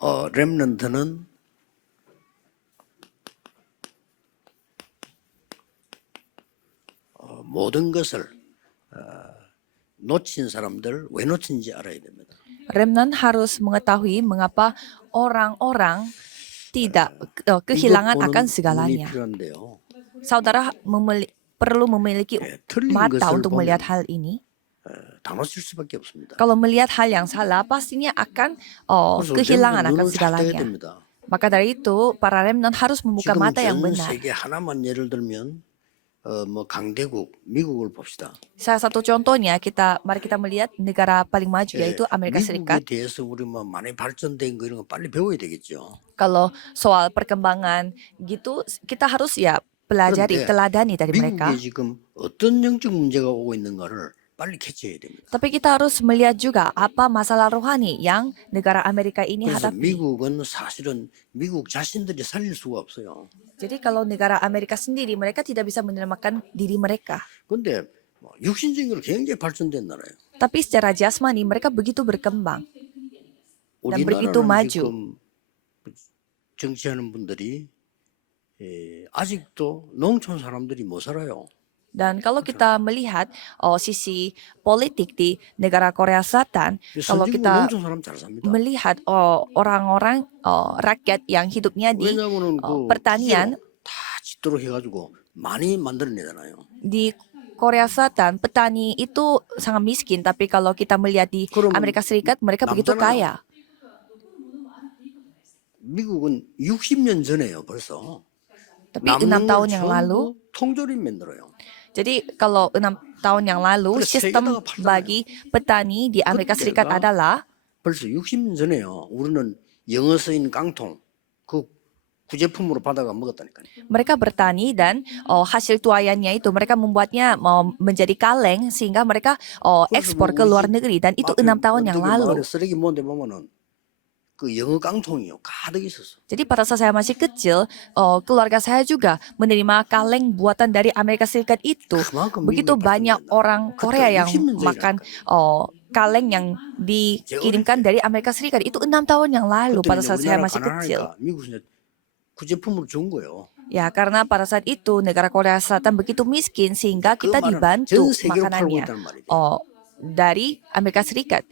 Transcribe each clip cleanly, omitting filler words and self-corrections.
렘넌트는 모든 것을 놓친 사람들 왜 놓친지 알아야 됩니다. Remnant harus mengetahui mengapa orang-orang tidak 이것 kehilangan 보는 akan 눈이 segalanya. 필요한데요. Saudara perlu memiliki 틀린 mata 것을 untuk 보면 melihat hal ini. 다 놓칠 수밖에 없습니다. Kalau melihat hal yang salah, pastinya akan 그래서 kehilangan 렘넌트 akan 눈을 잘 떠야 segalanya. 됩니다. Maka dari itu, para remnant harus membuka 지금 mata yang 전 benar. 세계 하나만 예를 들면 강대국 미국을 봅시다. Salah satu contohnya, mari kita melihat negara paling maju yaitu Amerika 미국에 Serikat. 대해서 우리 뭐 많이 발전된 거 이런 거 빨리 배워야 되겠죠. Kalau soal perkembangan gitu, kita harus ya pelajari, 그런데 teladani dari mereka. 미국에 지금 어떤 영적 문제가 오고 있는가를 빨리 캐치해야 됩니다. Tapi kita harus melihat juga apa masalah rohani yang negara Amerika ini 그래서 hadapi. 미국은 사실은 미국 자신들이 살릴 수가 없어요. Jadi kalau negara Amerika sendiri, mereka tidak bisa menyelamatkan diri mereka. 근데 육신적인 걸 굉장히 발전된 나라예요. Tapi secara jasmani mereka begitu berkembang dan begitu 우리나라는 maju. 지금 정치하는 분들이 아직도 농촌 사람들이 못 살아요. Dan kalau kita melihat sisi politik di negara Korea Selatan, kalau 선진국 kita 농촌 사람 잘 삽니다. melihat orang-orang rakyat yang hidupnya di 왜냐하면 pertanian 다 짓도록 해가지고 많이 만들어내잖아요. di Korea Selatan, petani itu sangat miskin. Tapi kalau kita melihat di 그러면 Amerika Serikat, mereka begitu 남잖아요. kaya. 미국은 60년 전에요 벌써. Tapi 6 tahun yang 전부 lalu, 통조림 만들어요. jadi kalau 6 tahun yang lalu, 그래, sistem 세계다가 팔잖아요. bagi petani di Amerika Serikat 그때가 adalah 벌써 60년 전에요. 우리는 영어 쓰인 깡통 그 구제품으로 받아가 먹었다니까요. mereka bertani dan hasil tuayannya itu mereka membuatnya menjadi kaleng sehingga mereka ekspor ke luar negeri dan itu 6 tahun yang lalu. 마을에 쓰레기 모은데 보면은 그 영어 깡통이요 가득 있었어. Jadi pada saat saya masih kecil, keluarga saya juga menerima kaleng buatan dari Amerika Serikat itu. 그만큼 Begitu 미국에 banyak 발전된다. orang Korea 그때 yang 60년 makan 전이라니까요. kaleng yang dikirimkan dari Amerika Serikat itu 6 tahun yang lalu pada 그때는 saat saya 우리나라 masih kecil. 가난하니까 미국에서 구제품으로 준 거예요. Ya, karena pada saat itu negara Korea Selatan begitu miskin sehingga 그 kita 말은 dibantu 전 세계로 팔고 makanannya 있다는 말이죠. dari Amerika Serikat.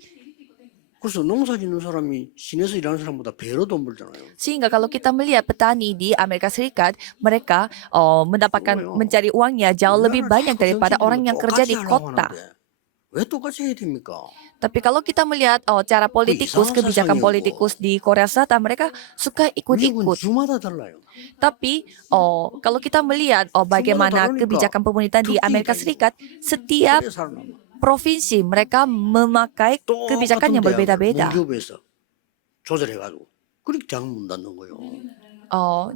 그래서 농사 짓는 사람이 시내에서 일하는 사람보다 배로 돈 벌잖아요. Sehingga kalau kita melihat petani di Amerika Serikat, mereka mendapatkan mencari uangnya jauh lebih banyak daripada orang yang kerja di kota. 왜 똑같이 해야 됩니까? Tapi kalau kita melihat cara politikus, kebijakan politikus di Korea Selatan, mereka suka 미국은 ikut-ikut. 주마다 달라요. Tapi kalau kita melihat bagaimana kebijakan pemerintahan di Amerika Serikat, setiap 그래 살아남아. provinsi mereka memakai kebijakan yang berbeda-beda. 문교부에서 조절해가지고 그렇게 장 문 닫는 거예요.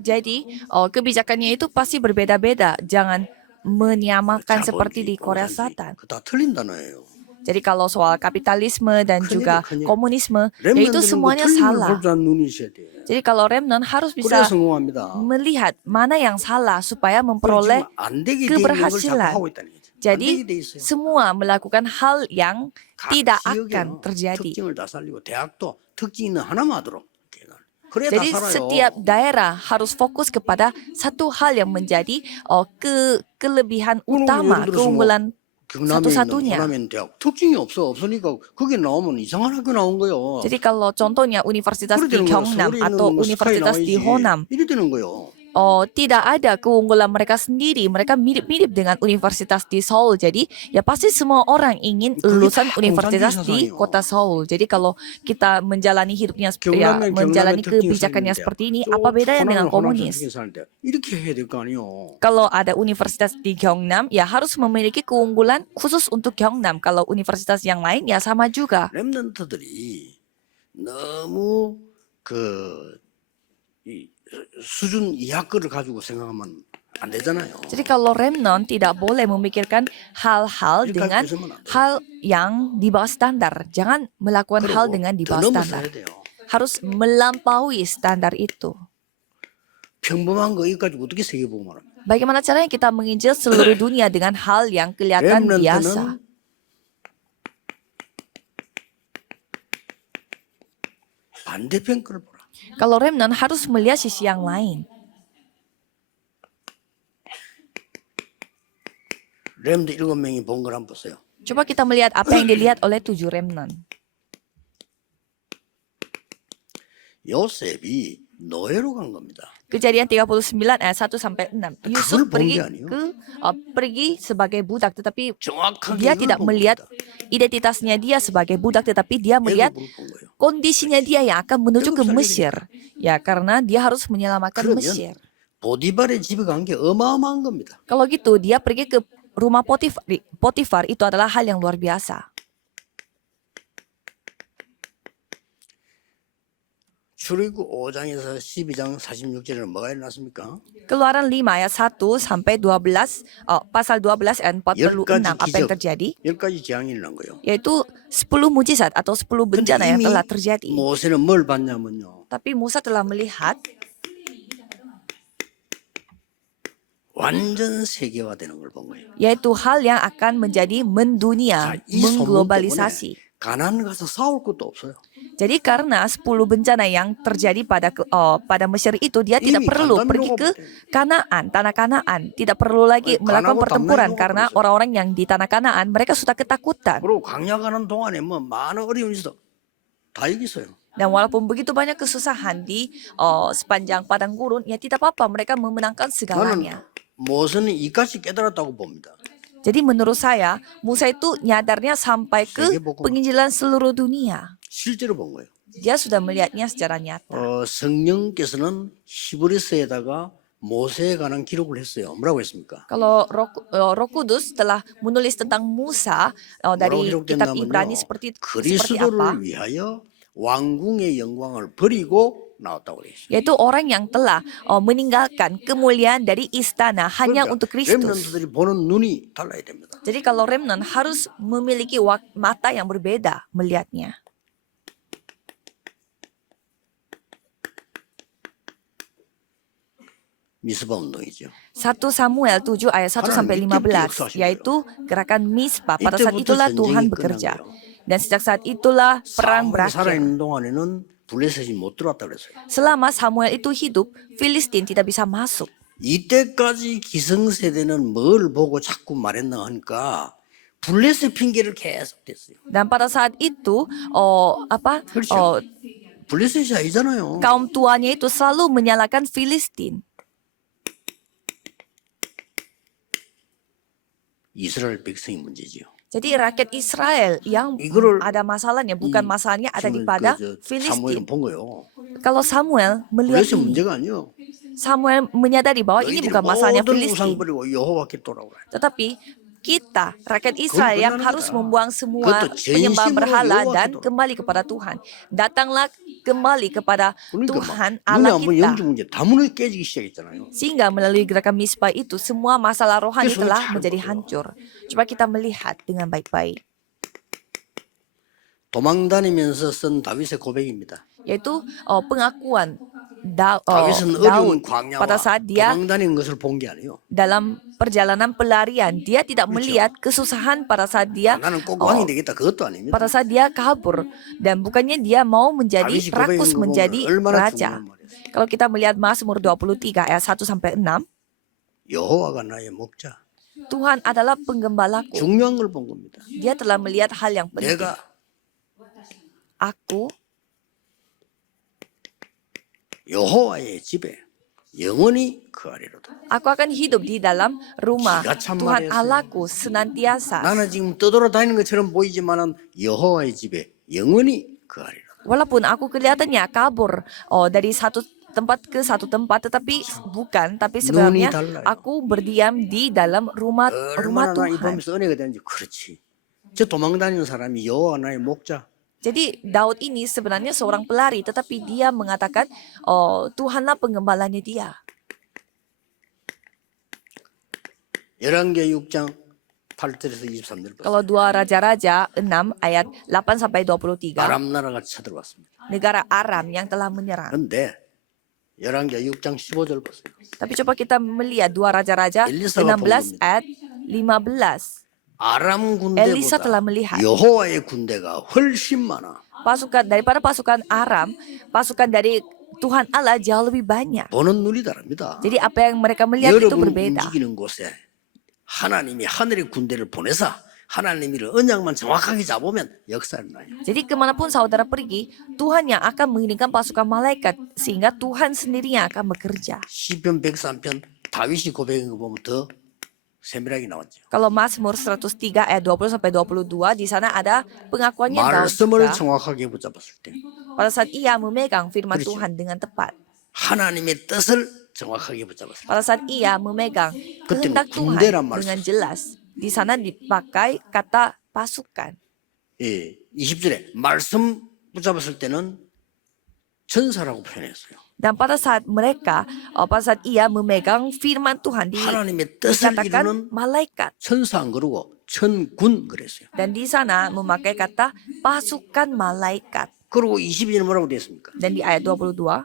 Jadi kebijakannya itu pasti berbeda-beda. Jangan menyamakan seperti di Korea Selatan. 그다 틀린 단어예요. Jadi kalau soal kapitalisme dan juga 큰일. komunisme, yaitu semuanya salah. 눈이 있어야 돼. Jadi kalau remnant harus bisa 그래야 성공합니다. melihat mana yang salah supaya memperoleh 지금 안 되게 돼 있는 걸 자꾸 keberhasilan. 하고 있다는 거죠. 안 Jadi 되게 돼 있어요. semua melakukan hal yang 각 tidak 지역에는 akan terjadi. 특징을 다 살리고 대학도 특징 있는 하나만 하도록. 그래야 다 Jadi 살아요. setiap daerah harus fokus kepada satu hal yang menjadi kelebihan utama, keunggulan 경남에 satu-satunya. 있는 호남엔 대학 특징이 없으니까 거기 나오면 이상한 학교 나온 거예요. Jadi kalau contohnya universitas 그래 di 되는 거예요. Gyeongnam 서울에 있는 atau 뭐 스카이 universitas di 나와야지. Honam, 이래 되는 거예요. tidak ada keunggulan mereka sendiri. Mereka mirip-mirip dengan universitas di Seoul. Jadi ya pasti semua orang ingin lulusan universitas di kota Seoul. Jadi kalau kita menjalani hidupnya menjalani kebijakannya seperti ini, apa bedanya dengan komunis? 이렇게 해야 될 거 아니에요. Kalau ada universitas di Gyeongnam, ya harus memiliki keunggulan khusus untuk Gyeongnam. Kalau universitas yang lain ya sama juga. 랩런트들이 너무 이 수준 이하 거를 가지고 생각하면 안 되잖아요. Jadi kalau remnant tidak boleh memikirkan hal-hal 이렇게 dengan 해서는 안 돼요. hal yang di bawah standar. Jangan melakukan hal dengan di 더 bawah 넘어서 standar. 해야 돼요. Harus melampaui standar itu. 평범한 거 이거 가지고 어떻게 세계보고만 합니까? Bagaimana caranya kita menginjil seluruh dunia dengan hal yang kelihatan biasa? 렘넌트는 반대편 거를 보라. Kalau remnant harus melihat sisi yang lain. 렘드 7명이 본 걸 한번 보세요. Coba kita melihat apa yang dilihat oleh 7 remnant. 요셉이 노예로 간 겁니다. Kejadian 39 ayat 1 sampai 6. Yusuf 그걸 본 pergi 게 아니에요. pergi sebagai budak, tetapi 정확하게 dia 이걸 tidak 본 melihat 겁니다. identitasnya dia sebagai budak, tetapi dia melihat 애굽을 본 거예요. kondisinya dia yang akan menuju ke 애굽 살려야 Mesir. Ya, karena dia harus menyelamatkan 그러면 Mesir. 보디발의 집에 간 게 어마어마한 겁니다. Kalau gitu, dia pergi ke rumah Potifar itu adalah hal yang luar biasa. 출애굽 5장에서 12장 46절에는 뭐가 일어났습니까? Keluaran 5 ayat 1 sampai 12, pasal 12 ayat 46 apa yang terjadi? 10가지 재앙이 일어난 거예요. Yaitu 10 mujizat atau 10 bencana yang 이미 telah terjadi. 모세는 뭘 봤냐면요. Tapi Musa telah melihat 완전 세계화되는 걸 본 거예요. yaitu hal yang akan menjadi mendunia, 자, 이 소문 때문에 mengglobalisasi. 가나안 가서 싸울 것도 없어요. Jadi karena 10 bencana yang terjadi pada Mesir itu, dia tidak Ini perlu 간단 pergi ke 밀어버려. Kanaan, tanah Kanaan. Tidak perlu lagi melakukan 가나안하고 pertempuran 담나에 karena 먹어버렸어요. orang-orang yang di tanah Kanaan mereka sudah ketakutan. 그리고 광야 가는 동안에 뭐 많은 어려움이 있어. 다 이겼어요. Dan walaupun begitu banyak kesusahan di sepanjang padang gurun, ya tidak apa-apa, mereka memenangkan 나는 segalanya. 모세는 이까지 깨달았다고 봅니다. Jadi menurut saya, Musa itu nyadarnya sampai ke 세계복음. penginjilan seluruh dunia. 실제로 본 거예요. Dia sudah melihatnya secara nyata. 성령께서는 히브리서에다가 모세에 관한 기록을 했어요. 뭐라고 했습니까? Kalau Roh Kudus telah menulis tentang Musa dari 뭐라고 kitab Ibrani 기록됐냐면요. seperti apa? 그리스도를 위하여 왕궁의 영광을 버리고 나왔다고 그랬어요. Yaitu orang yang telah meninggalkan kemuliaan dari istana hanya untuk Kristus. 렘넌트들이 보는 눈이 달라야 됩니다. Jadi kalau remnant harus memiliki mata yang berbeda melihatnya. 미스바 운동이죠. 1 Samuel 7 ayat 1 sampai 15 yaitu gerakan Mispa. Pada saat itulah Tuhan bekerja. Dan sejak saat itulah perang 사무엘이 berakhir. 살아있는 동안에는 블레셋이 못 들어왔다 그랬어요. Selama Samuel itu hidup, Filistin tidak bisa masuk. 이때까지 기성세대는 뭘 보고 자꾸 말했나 하니까 블레셋 핑계를 계속 댔어요. Dan pada saat itu, 그렇죠. 블레셋이 아니잖아요. kaum tuanya itu selalu menyalahkan Filistin. 이스라엘 백성이 문제지요. Jadi rakyat Israel yang 이거를 ada masalahnya, bukan masalahnya ada di pada 사무엘은 Filistin. 본 거예요. Kalau Samuel melihat 블레셋 ini, 문제가 아니요. Samuel menyadari bahwa ini bukan masalahnya 모든 Filistin, 우상 버리고 여호와께 돌아오라. tetapi kita, rakyat Israel yang harus membuang semua 그것도 penyembahan 전심으로 berhala 여호와께 dan 돌아오라. kembali kepada Tuhan. Datanglah kembali kepada 그러니까 Tuhan 막 눈에 Allah 한번 kita. 영적 문제 다문을 깨지기 시작했잖아요. Sehingga melalui gerakan Mispa itu semua masalah rohani Itu telah sudah menjadi cari hancur. Coba kita melihat dengan baik-baik. 도망다니면서 쓴 다윗의 고백입니다. Yaitu pengakuan 다윗은 Daud 어려운 광야와 pada saat dia 도망다니는 것을 본 게 아니에요. dalam perjalanan pelarian, dia tidak melihat kesusahan pada saat dia 나는 꼭 왕이 되겠다 그것도 아닙니다. pada saat dia kabur, dan bukannya dia mau menjadi 다윗이 rakus 고백한 거 menjadi 보면 얼마나 raja. 중요한 말이에요. Kalau kita melihat Mazmur 23 ayat 1 sampai 6, 여호와가 나의 목자. Tuhan adalah penggembalaku. 중요한 걸 본 겁니다. Dia telah melihat hal yang penting. 내가 Aku 여호와의 집에 영원히 거하리로다. Aku akan hidup di dalam rumah 기가 참 Tuhan 말이었어요. Allahku senantiasa. 나는 지금 떠돌아다니는 것처럼 보이지만은 여호와의 집에 영원히 거하리로다. Walaupun aku kelihatannya kabur dari satu tempat ke satu tempat, tetapi bukan, tapi sebenarnya 달라요. aku berdiam di dalam rumah 얼마나 나 Tuhan. 이보면서 은혜가 되는지. 그렇지. 저 도망다니는 사람이 여호와 나의 목자. Jadi Daud ini sebenarnya seorang pelari, tetapi dia mengatakan Tuhanlah penggembalanya dia. 열왕기하 6장 8절에서 23절 보세요. Kalau 2 Raja-Raja 6 ayat 8 sampai 23, 아람 나라가 쳐들어왔습니다. negara Aram yang telah menyerang. 그런데 열왕기하 6장 15절 보세요. Tapi coba kita melihat 2 Raja-Raja 엘리사가 16 ayat 15. 아람 Elisa 군대보다 telah melihat 여호와의 군대가 훨씬 많아. daripada pasukan Aram, pasukan dari Tuhan Allah jauh lebih banyak. 보는 눈이 다릅니다. Jadi apa yang mereka melihat itu 여러분 berbeda. 움직이는 곳에 하나님이 하늘의 군대를 보내서 하나님이 언약만 정확하게 잡으면 역사를 나요. Jadi kemanapun saudara pergi, Tuhan yang akan mengirimkan pasukan malaikat sehingga Tuhan sendiri yang akan bekerja. 시편 103편 다윗이 고백한 거 보면 더 세밀하게 나왔죠. Kalau Mazmur 103 ayat 20 sampai 22 di sana ada pengakuannya Daud 말씀을 juga 정확하게 붙잡았을 때 pada saat ia memegang firman 그렇죠. Tuhan dengan tepat. 하나님의 뜻을 정확하게 붙잡았을 때 Pada saat ia memegang 그때는 kehendak Tuhan 군대란 말 dengan 썼어요. jelas. Di sana dipakai kata pasukan. 예, 20절에 말씀 붙잡았을 때는 전사라고 표현했어요. Dan pada saat ia memegang firman Tuhan 하나님의 뜻을 dikatakan 이루는 malaikat. 천사 안 그러고 천군 그랬어요. Dan di sana memakai kata pasukan malaikat. 그리고 22절 뭐라고 되어 있습니까? Dan di ayat 22,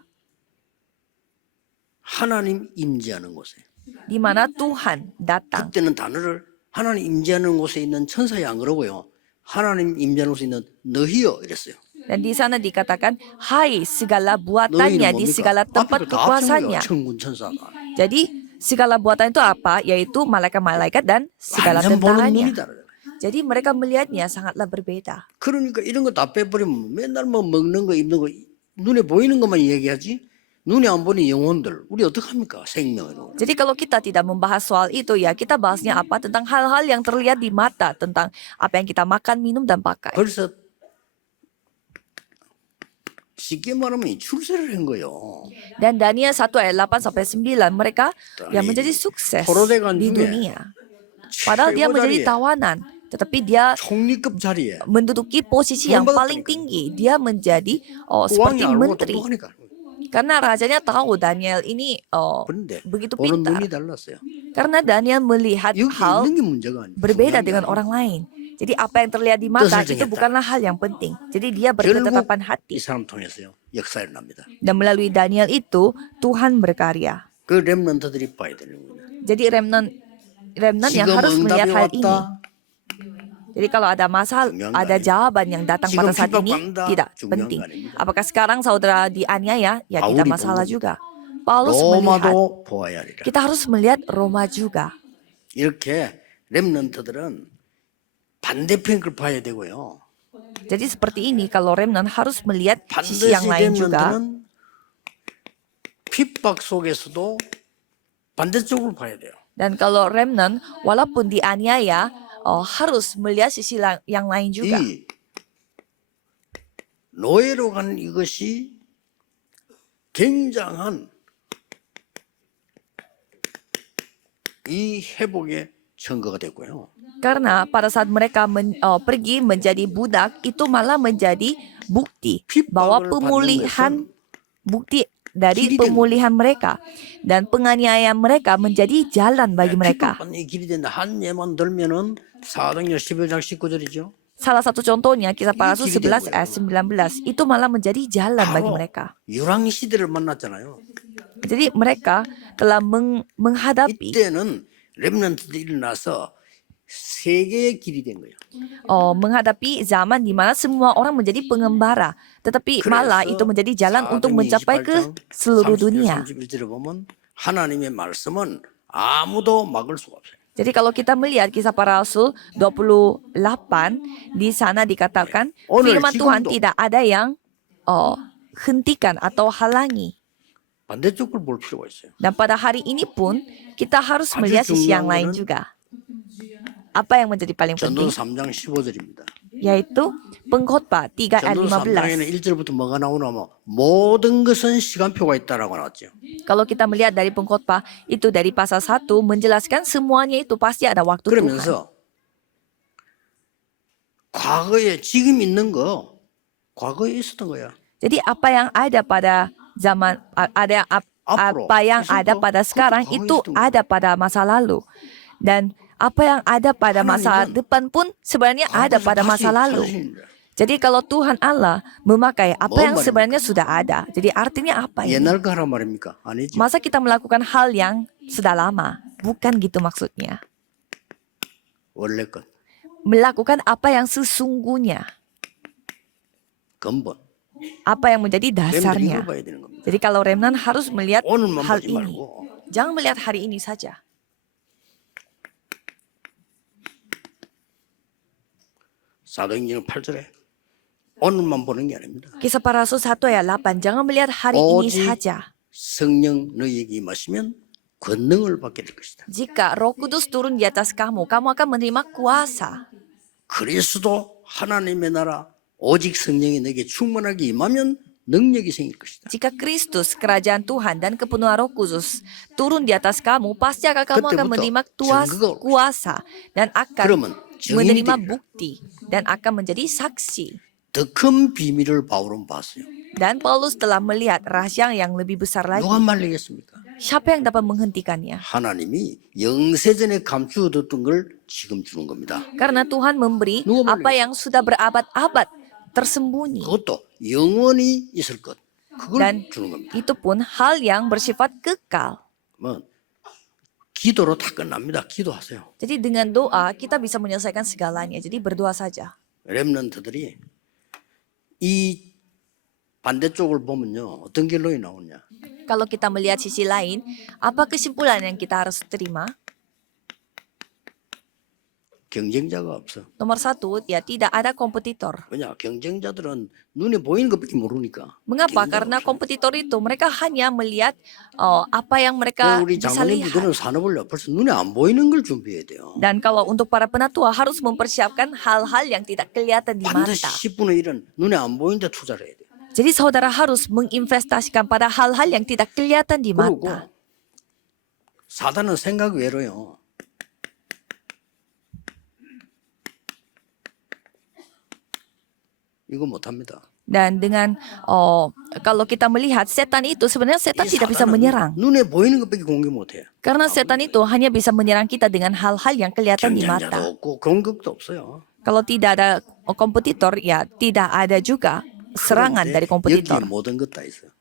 하나님 임재하는 곳에. di mana Tuhan datang. 그때는 단어를 하나님 임재하는 곳에 있는 천사에 안 그러고요. 하나님 임재하는 곳에 있는 너희여 이랬어요. Dan di sana dikatakan, hai segala buatannya 너희는 di 뭡니까? segala tempat 앞에도 다 합쳐요. kekuasaannya. 천군 천사가. Jadi segala buatan itu apa? Yaitu malaikat-malaikat dan segala 완전 보는 tentaranya. 눈이 다르다. Jadi mereka melihatnya sangatlah berbeda. 그러니까 이런 거 다 빼버리면 맨날 뭐 먹는 거 입는 거 눈에 보이는 것만 얘기하지 눈에 안 보는 영혼들 우리 어떡합니까? 생명으로. Jadi kalau kita tidak membahas soal itu ya, kita bahasnya apa? Tentang hal-hal yang terlihat di mata. Tentang apa yang kita makan, minum, dan pakai. 벌써 쉽게 말하면 출세를 한 거예요. Dan Daniel 1 ayat 8 sampai 9 mereka yang menjadi sukses 포로대관 di 중에 dunia. Padahal dia 최고 menjadi 자리에 tawanan, tetapi dia 총리급 자리에 menduduki posisi yang Memang paling tinggi. Dia menjadi 왕이 seperti 알고 menteri. 똑똑하니까. Karena rajanya tahu Daniel ini 그런데 begitu 보는 pintar. 눈이 달랐어요. Karena Daniel melihat 여기 hal 있는 게 문제가 아니에요. berbeda 중요한 게 dengan 아니에요. orang lain. Jadi apa yang terlihat di mata 뜻을 itu 정했다. bukanlah hal yang penting. Jadi dia 결국 berketetapan 이 hati. 사람 통해서요 역사를 납니다. Dan melalui Daniel itu Tuhan berkarya. 그 렘넌트들이 봐야 되는 거예요. Jadi remnant yang 지금 harus melihat 응답이 hal ini. 왔다. Jadi kalau ada masalah, 중요한 거 ada 아닙니다. jawaban yang datang 지금 pada saat ini 핍박받는다. tidak 중요한 penting. 거 아닙니다. Apakah sekarang saudara dianiaya? Ya 바울이 tidak 본 masalah 겁니다. juga. Paulus melihat. 로마도 보아야 하리라. Kita harus melihat Roma juga. 이렇게 렘넌트들은 반대편 걸 봐야 되고요. Jadi seperti ini, kalau remnant harus melihat sisi 반드시 yang lain juga. 렘넌트는 핍박 속에서도 반대쪽을 봐야 돼요. Dan kalau remnant, walaupun dianiaya, harus melihat sisi yang lain juga. 이 노예로 가는 이것이 굉장한 이 회복의 증거가 됐고요. Karena pada saat mereka pergi menjadi budak, itu malah menjadi bukti bahwa pemulihan, bukti dari 길이 된 pemulihan mereka. Dan penganiayaan mereka menjadi jalan bagi mereka. 핍박받는 이 길이 된다. 한 예만 들면은 사도행전 11장 19절이죠. Salah satu contohnya kisah para rasul 길이 된 11 ayat 19. Itu malah menjadi jalan bagi 바로 mereka. 유랑 시대를 만났잖아요. Jadi mereka telah menghadapi 이때는 렘넌트들이 일어나서 세계의 길이 된 거예요. menghadapi zaman di mana semua orang menjadi pengembara, tetapi malah itu menjadi jalan untuk mencapai ke seluruh dunia. 31절에 보면 하나님의 말씀은 아무도 막을 수가 없어요. Jadi kalau kita melihat kisah para rasul 28, di sana dikatakan firman Tuhan tidak ada yang hentikan atau halangi. 반대쪽을 볼 필요가 있어요. Dan pada hari ini pun kita harus melihat sisi yang lain juga. Apa yang menjadi paling penting? 전도서 3장 15절입니다. Yaitu Pengkhotbah 3 ayat 전도서 3장에는 15. 1절부터 뭐가 나오냐면 모든 것은 시간표가 있다라고 나왔죠. Kalau kita melihat dari Pengkhotbah itu dari pasal 1 menjelaskan semuanya itu pasti ada waktu Tuhan. 그러면서 과거에 지금 있는 거 과거에 있었던 거야. Jadi apa yang ada pada zaman apa yang ada pada sekarang itu ada pada masa lalu. Dan apa yang ada pada masa depan pun sebenarnya ada pada masa lalu. Jadi kalau Tuhan Allah memakai apa yang sebenarnya sudah ada. Jadi artinya apa ini? 옛날 거 하란 말입니까? 아니죠. Masa kita melakukan hal yang sudah lama? Bukan gitu maksudnya. 원래 것 Melakukan apa yang sesungguhnya. 근본. Apa yang menjadi 렘들이 이거 dasarnya. 봐야 되는 겁니다. Jadi kalau remnant harus melihat 오늘만 hal 보지 ini. 말고 Jangan melihat hari ini saja. 사도행전 8절에 오늘만 보는 게 아닙니다. Kisah para Rasul 1 ayat 8. Jangan melihat hari ini 오직 saja. 성령 너희에게 임하시면 권능을 받게 될 것이다. Jika Roh Kudus turun di atas kamu, kamu akan menerima kuasa. 그리스도 하나님의 나라 오직 성령이 너에게 충만하게 임하면 능력이 생길 것이다. Jika Kristus, kerajaan Tuhan dan kepenuhan Roh Kudus turun di atas kamu, pasti kamu akan 그때부터 menerima 증거가 올 kuasa dan akan 그러면 증인이 menerima 되리라. bukti dan akan menjadi saksi. 더 큰 비밀을 바울은 봤어요. Dan Paulus telah melihat rahasia yang lebih besar lagi. 누가 말리겠습니까? Siapa yang dapat menghentikannya? 하나님이 영세전에 감추어뒀던 걸 지금 주는 겁니다. Karena Tuhan memberi 누가 apa yang sudah berabad-abad tersembunyi. 그것도 영원히 있을 것. 그걸 Dan 주는 겁니다. itu pun hal yang bersifat kekal. 뭐 기도로 다 끝납니다. 기도하세요. Jadi dengan doa kita bisa menyelesaikan segalanya. Jadi berdoa saja. 렘넌트들이 이 반대쪽을 보면요. 어떤 결론이 나오냐. Kalau kita melihat sisi lain, apa kesimpulan yang kita harus terima? 경쟁자가 없어. Nomor satu, ya tidak ada kompetitor. 왜냐? 경쟁자들은 눈에 보이는 것밖에 모르니까. Mengapa? 경쟁자가 Karena 없어요. kompetitor itu mereka hanya melihat apa yang mereka 우리 bisa 장로님들은 lihat. 산업을 벌써 눈에 안 보이는 걸 준비해야 돼요. Dan kalau untuk para penatua harus mempersiapkan hal-hal yang tidak kelihatan di mata. 반드시 10분의 1은 눈에 안 보이는데 투자를 해야 돼요. Jadi saudara harus menginvestasikan pada hal-hal yang tidak kelihatan di 그리고 mata. 사단은 생각 외로요. 이거 못합니다. Dan dengan kalau kita melihat setan itu sebenarnya setan 이 tidak bisa 사단은 menyerang. 눈에 보이는 것밖에 공격 못해요. Karena setan itu hanya bisa menyerang kita dengan hal-hal yang kelihatan di 경쟁자도 mata. 없고 공격도 없어요. Kalau tidak ada kompetitor, ya tidak ada juga serangan 그런데 dari kompetitor. 여기에 모든 것 다 있어요.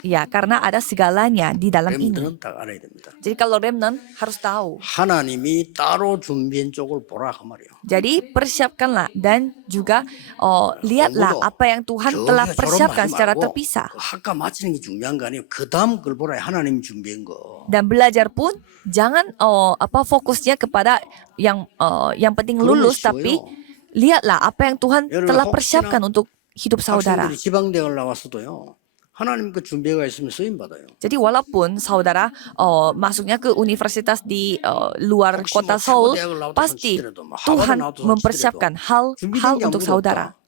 Ya, karena ada segalanya di dalam ini. 렘들은 딱 알아야 됩니다. Jadi kalau remnant harus tahu. 하나님이 따로 준비한 쪽을 보라 그 말이에요. Jadi persiapkanlah dan juga lihatlah 공부도 apa yang Tuhan 저기가 telah 저런 persiapkan 말하지 secara 말고 terpisah. 그 학과 마치는 게 중요한 거 아니에요. 그 다음 걸 보라. 하나님 준비한 거. Dan belajar pun jangan fokusnya kepada yang penting 그러면 lulus, tapi 쉬워요. lihatlah apa yang Tuhan 여러분, telah 혹시나 persiapkan untuk hidup saudara. 학생들이 지방대학을 나왔어도요. 하나님 그 준비가 있으면 쓰임 받아요. Jadi walaupun saudara masuknya ke universitas di luar 혹시 kota 뭐 Seoul, 사고대학을 나왔다 pasti 손치더라도 뭐 Tuhan 하버드 나왔다 mempersiapkan hal 준비된 게 untuk 아무것도 saudara. 없다.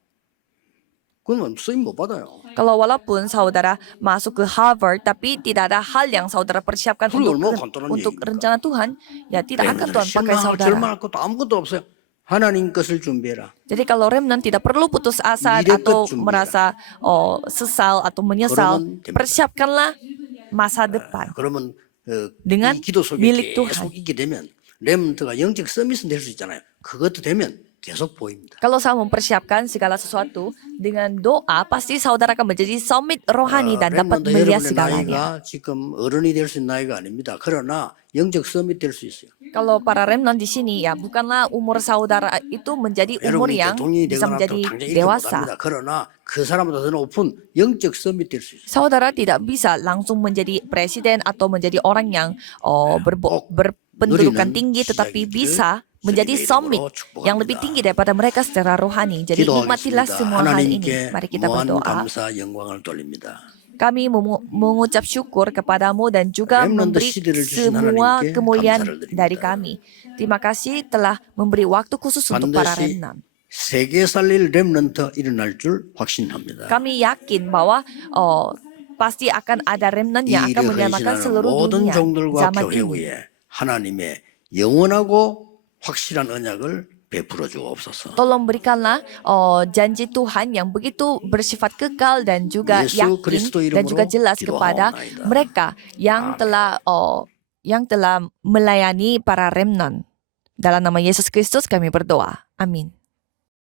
그러면 쓰임 못 받아요. Kalau walaupun saudara masuk ke Harvard, tapi tidak ada hal yang saudara persiapkan 그게 untuk 얼마나 간단한 untuk 얘기입니까? rencana Tuhan, ya tidak akan Tuhan pakai 실망하고 saudara. 절망할 것도 아무것도 없어요. 하나님 것을 준비해라. Jadi kalau remnant tidak perlu putus asa 미래 atau 것 준비해라. merasa sesal atau menyesal, 그러면 됩니다. persiapkanlah masa depan. 그러면 dengan 이 기도 속에 milik 계속 Tuhan. 있게 되면 렘넌트가 영적 서밋은 될 수 있잖아요. 그것도 되면 계속 보입니다. Kalau saya mempersiapkan segala sesuatu dengan doa, pasti saudara akan menjadi summit rohani dan dapat 렘넌트 melihat 여러분의 segalanya. 나이가 지금 어른이 될 수 있는 나이가 아닙니다. 그러나 영적 서밋 될 수 있어요. Kalau para remnant di sini ya bukanlah umur saudara itu menjadi umur 여러분이 yang 대통령이 bisa 되거나 또 menjadi 당장 이렇게 dewasa. 못합니다. 그러나 그 사람보다 더 높은 영적 서밋 될 수 있어요. Saudara tidak bisa langsung menjadi presiden atau menjadi orang yang berpendudukan 누리는 tinggi, tetapi 시작이기를 bisa menjadi 주님의 summit 이름으로 축복합니다. yang lebih tinggi daripada mereka secara rohani. Jadi nikmatilah 기도하겠습니다. semua hal ini. 하나님께 Mari kita 무한 berdoa. 감사 영광을 돌립니다. Kami mengucap syukur kepadamu dan juga Remnant memberi 시대를 주신 semua 하나님께 kemuliaan 감사를 드립니다. dari kami. Terima kasih telah memberi waktu khusus untuk para 반드시 remnant. 세계 살릴 렘넌트 일어날 줄 확신합니다. Kami yakin bahwa pasti akan ada remnant yang 이 akan 일에 menyelamatkan 헌신하는 seluruh 모든 dunia 종들과 zaman 교회 ini. 위에 하나님의 영원하고 확실한 언약을 베풀어 주옵소서. Tolong berikanlah janji Tuhan yang begitu bersifat kekal dan juga 예수 그리스도 yakin dan juga 이름으로 jelas kepada 기도하옵나이다. mereka yang telah melayani para remnant. Dalam nama Yesus Kristus kami berdoa. Amin.